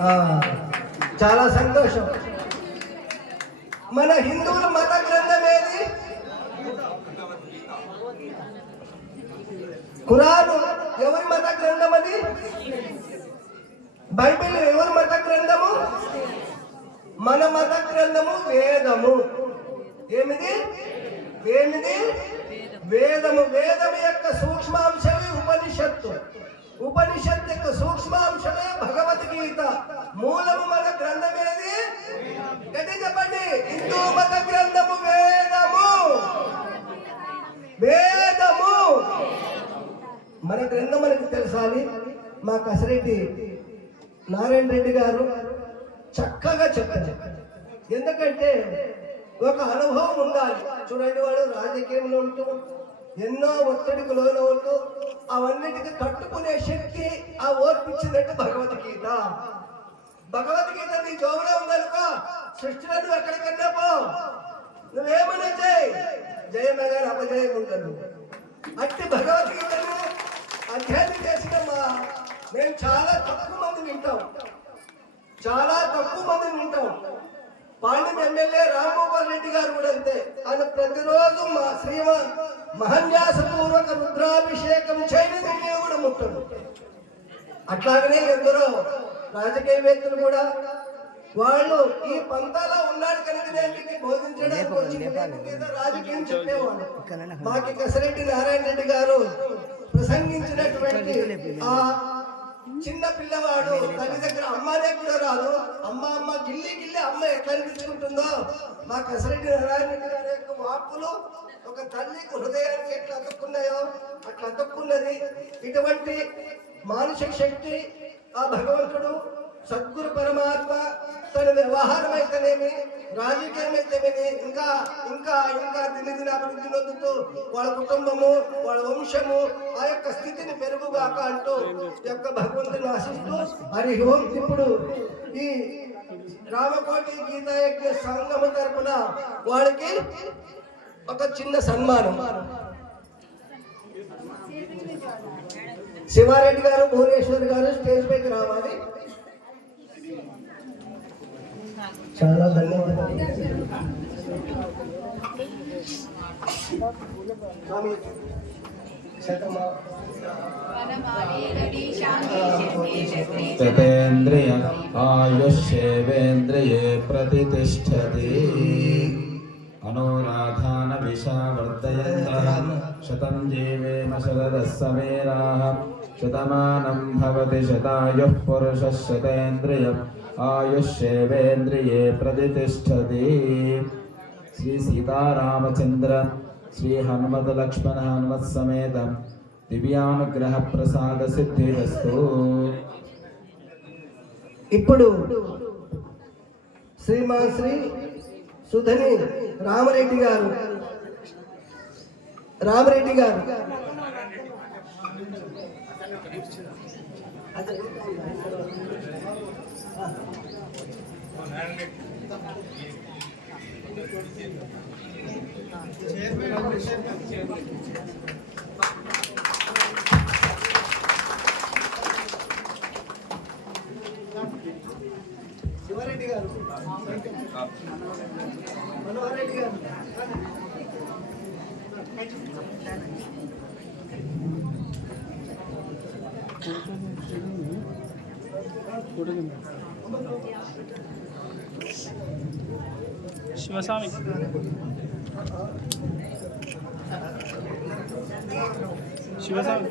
చాలా సంతోషం. మన హిందువుల మత గ్రంథం ఏది? కురాను ఎవరి మత గ్రంథం అది? బైబిల్ ఎవరి మత గ్రంథము? మన మత గ్రంథము వేదము. ఏమిది? ఏమిది? వేదము. వేదము యొక్క సూక్ష్మాంశమే ఉపనిషత్తు. ఉపనిషత్తు యొక్క సూక్ష్మాంశమే మూలము మత గ్రంథం ఏది గట్టి చెప్పండి. హిందూ మత గ్రంథము వేదము. వేదము. మన గ్రంథం మనకి తెలుసాలి మా కసిరెడ్డి నారాయణ రెడ్డి గారు చక్కగా చెప్పారు. ఎందుకంటే ఒక అనుభవం ఉండాలి. చూడండి వాడు రాజకీయంలో ఉంటూ ఎన్నో ఒత్తిడికి లోన ఉంటూ అవన్నిటికి తట్టుకునే శక్తి ఆ ఓర్పించిందంటే భగవద్గీత. భగవద్గీత నీ జోబులో ఉందనుకో సృష్టిలో నువ్వు ఎక్కడికన్నా పో నువ్వేమన్నా చేయి. జయమే గారు అపజయం ఉండదు. అట్టి భగవద్గీతను అధ్యయనం చేసిన మా మేము చాలా తక్కువ మంది వింటాం. చాలా తక్కువ మంది వింటాం. పాండ్యం ఎమ్మెల్యే రామ్మోహన్ రెడ్డి గారు కూడా అంతే. ఆయన ప్రతిరోజు మా శ్రీమాన్ మహన్యాసపూర్వక రుద్రాభిషేకం చేయని కూడా ముట్టడు. అట్లాగనే ఎందరో రాజకీయవేత్తలు కూడా వాళ్ళు ఈ పంతాలో ఉన్నాడు కనుక మీకు బోధించడానికి వచ్చి రాజకీయం చెప్పేవాళ్ళు. మాకి కసిరెడ్డి నారాయణ రెడ్డి గారు ప్రసంగించినటువంటి ఆ చిన్న పిల్లవాడు తల్లి దగ్గర అమ్మనే కూడా రాదు. అమ్మ అమ్మ గిల్లి గిల్లి అమ్మ ఎట్లా అనిపించుకుంటుందో మా కసిరెడ్డి నారాయణ రెడ్డి గారి యొక్క వాక్కులు ఒక తల్లికి హృదయానికి ఎట్లా అతుక్కున్నాయో అట్లా అతుక్కున్నది. ఇటువంటి మానసిక శక్తి ఆ భగవంతుడు సద్గురు పరమాత్మ తన వ్యవహారం అయితేనేమి రాజకీయం అయితేనేమి ఇంకా ఇంకా ఇంకా దినదిన అభివృద్ధి నొందుతూ వాళ్ళ కుటుంబము వాళ్ళ వంశము ఆ యొక్క స్థితిని పెరుగుగాక అంటూ ఈ యొక్క భగవంతుని ఆశిస్తూ హరి ఓం ఇప్పుడు ఈ రామకోటి గీతాయజ్ఞ సంఘము తరపున వాళ్ళకి ఒక చిన్న సన్మానం. శివారెడ్డి గారు భువనేశ్వర్ గారు స్టేజ్ పైకి రావాలి చాలా ధన్యవాదాలు స్వామి శతమా ततेन्द्रिय आयुष्येवेन्द्रिये प्रतितिष्ठति अनुराधानविषावर्धयन्तः शतं जीवेम शरदः समेराः शतमानं भवति शतायुः पुरुषः शतेन्द्रियम् आयुष्येवेन्द्रिये प्रतितिष्ठति श्रीसीतारामचन्द्र श्रीहनुमतलक्ष्मणहनुमत्समेतं दिव्यानुग्रहप्रसादसिद्धिरस्तु ఇప్పుడు శ్రీమా శ్రీ సుధని రామరెడ్డి గారు. రామరెడ్డి గారు. శివారెడ్డి గారు మనోహర్ రెడ్డి గారు శివస్వామి శివస్వామి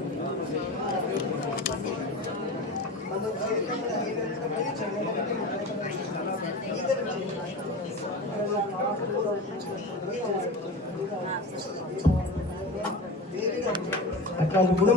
అట్లాంటి కూడా